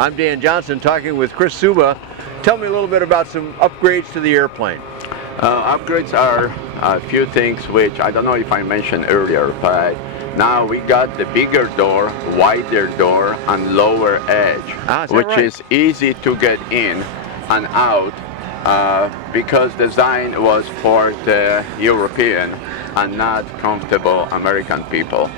I'm Dan Johnson talking with Chris Suba. Tell me a little bit about some upgrades to the airplane. Upgrades are a few things which I don't know if I mentioned earlier, but now we got the bigger door, wider door, and lower edge, which is easy to get in and out because design was for the European and not comfortable American people.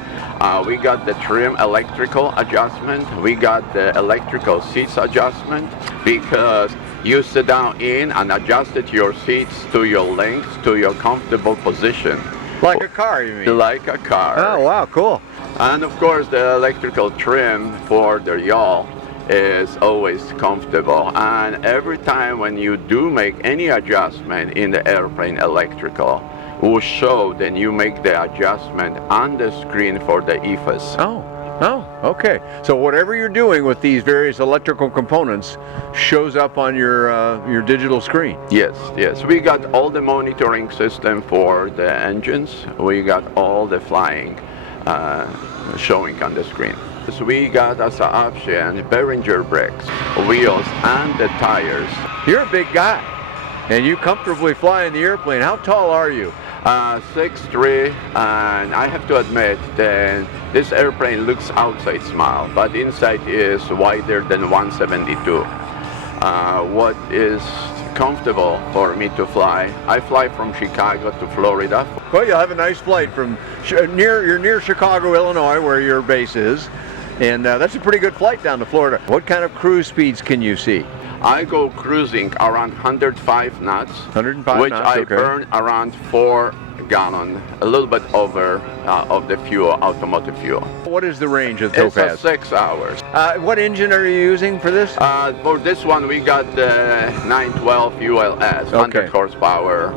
We got the trim electrical adjustment. We got the electrical seats adjustment because you sit down in and adjusted your seats to your length, to your comfortable position. Like a car, you mean? Like a car. Oh, wow, cool. And of course, the electrical trim for the yaw is always comfortable. And every time when you do make any adjustment in the airplane electrical, will show then you make the adjustment on the screen for the EFS. Oh, okay. So whatever you're doing with these various electrical components shows up on your digital screen. Yes. We got all the monitoring system for the engines. We got all the flying showing on the screen. So we got as an option Behringer brakes, wheels, and the tires. You're a big guy, and you comfortably fly in the airplane. How tall are you? 6'3", and I have to admit that this airplane looks outside small, but inside is wider than 172. What is comfortable for me to fly? I fly from Chicago to Florida. Well, you'll have a nice flight from you're near Chicago, Illinois, where your base is, and that's a pretty good flight down to Florida. What kind of cruise speeds can you see? I go cruising around 105 knots, 105 which knots, I burn around 4 gallons, a little bit over of the fuel, automotive fuel. What is the range of Topaz? It's 6 hours. What engine are you using for this? For this one, we got the 912 ULS, 100 horsepower.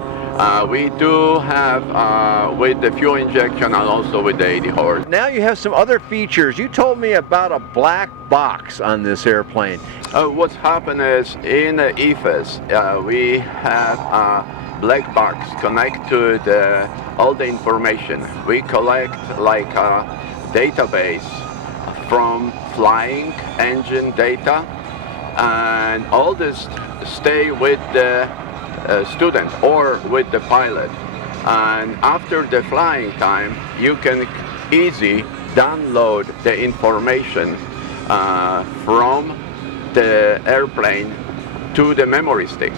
We do have with the fuel injection and also with the 80 horse. Now you have some other features. You told me about a black box on this airplane. What's happened is in the EFS, we have a black box connect to all the information. We collect like a database from flying engine data, and all this stay with the student or with the pilot. And after the flying time, you can easily download the information from the airplane to the memory stick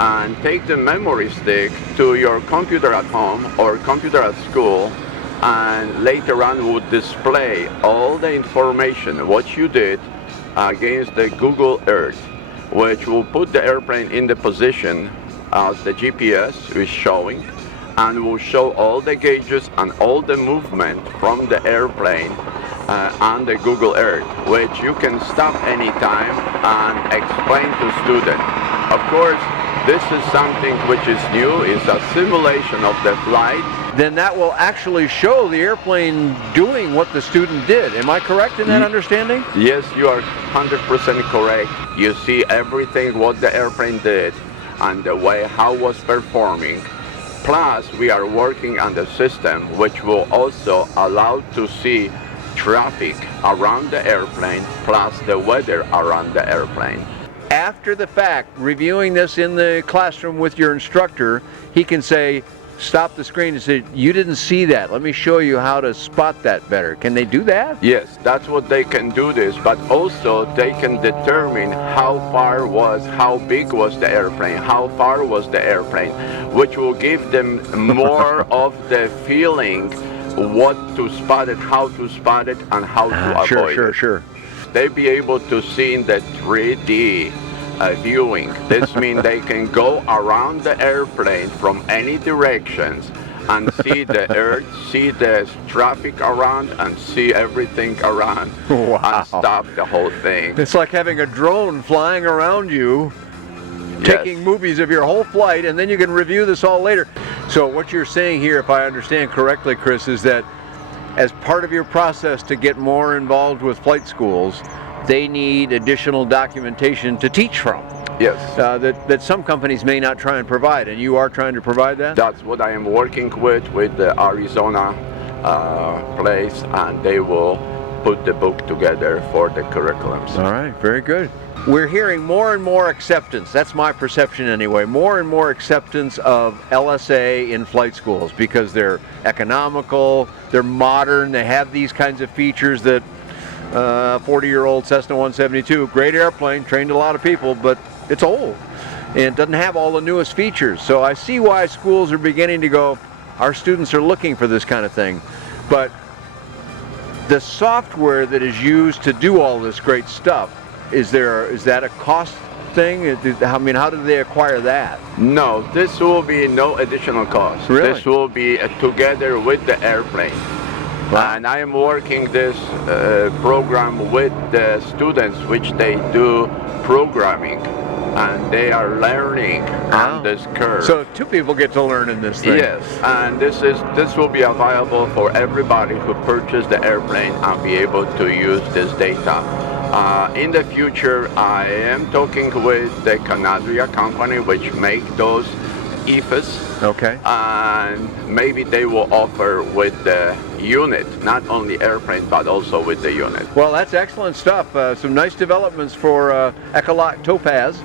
and take the memory stick to your computer at home or computer at school, and later on would display all the information what you did against the Google Earth, which will put the airplane in the position as the GPS is showing, and will show all the gauges and all the movement from the airplane on the Google Earth, which you can stop anytime and explain to students. Of course, this is something which is new. It's a simulation of the flight. Then that will actually show the airplane doing what the student did. Am I correct in that understanding? Yes, you are 100% correct. You see everything what the airplane did and the way how it was performing. Plus, we are working on the system which will also allow to see traffic around the airplane plus the weather around the airplane. After the fact, reviewing this in the classroom with your instructor, he can say, stop the screen and say, you didn't see that. Let me show you how to spot that better. Can they do that? Yes, that's what they can do this, but also they can determine how big was the airplane, how far was the airplane, which will give them more of the feeling what to spot it, how to spot it, and how to avoid it. Sure. They be able to see in the 3D viewing. This means they can go around the airplane from any directions and see the earth, see the traffic around, and see everything around. Wow. And stop the whole thing. It's like having a drone flying around you, taking movies of your whole flight, and then you can review this all later. So what you're saying here, if I understand correctly, Chris, is that as part of your process to get more involved with flight schools, they need additional documentation to teach from. Yes. That some companies may not try and provide, and you are trying to provide that? That's what I am working with the Arizona place, and they will put the book together for the curriculums. All right, very good. We're hearing more and more acceptance, that's my perception anyway, more and more acceptance of LSA in flight schools because they're economical, they're modern, they have these kinds of features that 40-year-old Cessna 172, great airplane, trained a lot of people, but it's old and it doesn't have all the newest features. So I see why schools are beginning to go, our students are looking for this kind of thing. But the software that is used to do all this great stuff, is that a cost thing? I mean, how do they acquire that? No, this will be no additional cost. Really? This will be together with the airplane. Wow. And I am working this program with the students, which they do programming, and they are learning on this curve. So two people get to learn in this thing. Yes, and this will be available for everybody who purchased the airplane and be able to use this data. In the future, I am talking with the Canadria company, which make those EFAs. Okay. And maybe they will offer with the unit, not only airplane, but also with the unit. Well, that's excellent stuff. Some nice developments for Ekolot Topaz.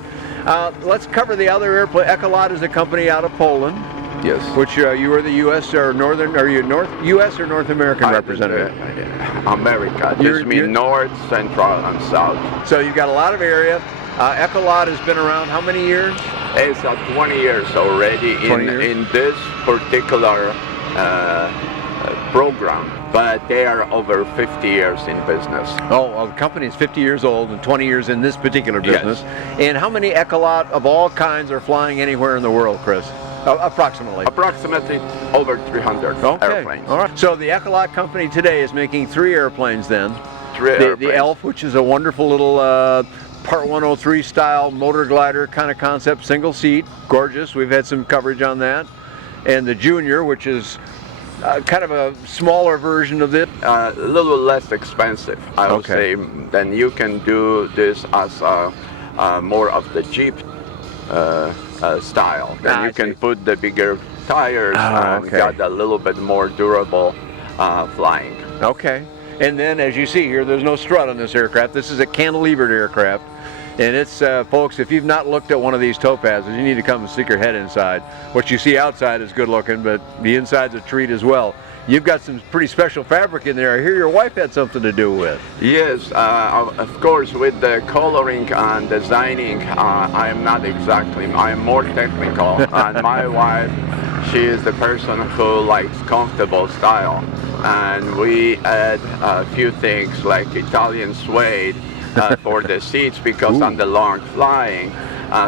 Let's cover the other airplane. Ekolot is a company out of Poland. Yes. Which you are the U.S. or Northern? Are you U.S. or North American representative? America. This means North, Central, and South. So you've got a lot of area. Ekolot has been around how many years? It's 20 years already in this particular program, but they are over 50 years in business. Oh, well, the company is 50 years old and 20 years in this particular business. Yes. And how many Ekolot of all kinds are flying anywhere in the world, Chris? Approximately. Approximately over 300 airplanes. All right. So the Ekolot company today is making 3 airplanes then. The Elf, which is a wonderful little Part 103 style motor glider kind of concept, single seat, gorgeous. We've had some coverage on that. And the Junior, which is kind of a smaller version of this. A little less expensive, I would say. Then you can do this as more of the Jeep style. Then you can put the bigger tires and got a little bit more durable flying. Okay. And then, as you see here, there's no strut on this aircraft. This is a cantilevered aircraft. And it's, folks, if you've not looked at one of these Topazes, you need to come and stick your head inside. What you see outside is good looking, but the inside's a treat as well. You've got some pretty special fabric in there. I hear your wife had something to do with. Yes, of course, with the coloring and designing, I am not exactly, I am more technical. And my wife, she is the person who likes comfortable style. And we add a few things like Italian suede for the seats because on the long flying.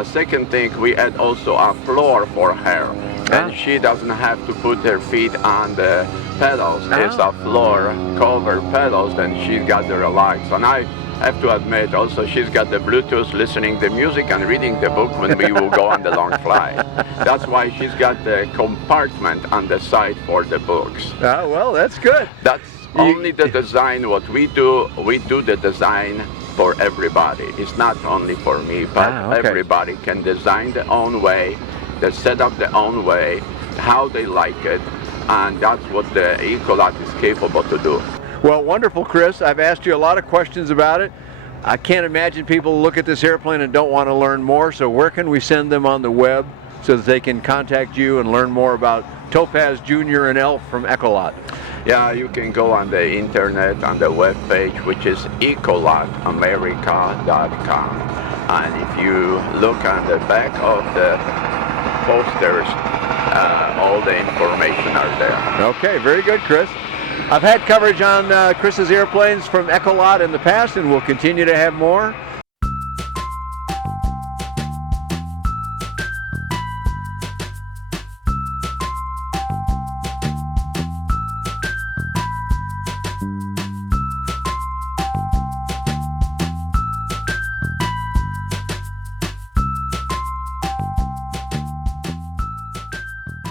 Second thing, we add also a floor for her. And she doesn't have to put her feet on the pedals. It's a floor cover pedals, and she's got the relax. And I have to admit also she's got the Bluetooth, listening the music and reading the book when we will go on the long flight. That's why she's got the compartment on the side for the books. Well, that's good. That's only the design. What we do the design for everybody. It's not only for me, but everybody can design their own way, they set up their own way, how they like it, and that's what the Ekolot is capable to do. Well, wonderful, Chris. I've asked you a lot of questions about it. I can't imagine people look at this airplane and don't want to learn more, so where can we send them on the web so that they can contact you and learn more about Topaz, Junior, and Elf from Ekolot? Yeah, you can go on the internet, on the web page, which is ekolotamerica.com. And if you look on the back of the posters, all the information are there. Okay, very good, Chris. I've had coverage on Chris's airplanes from Ekolot in the past, and we'll continue to have more.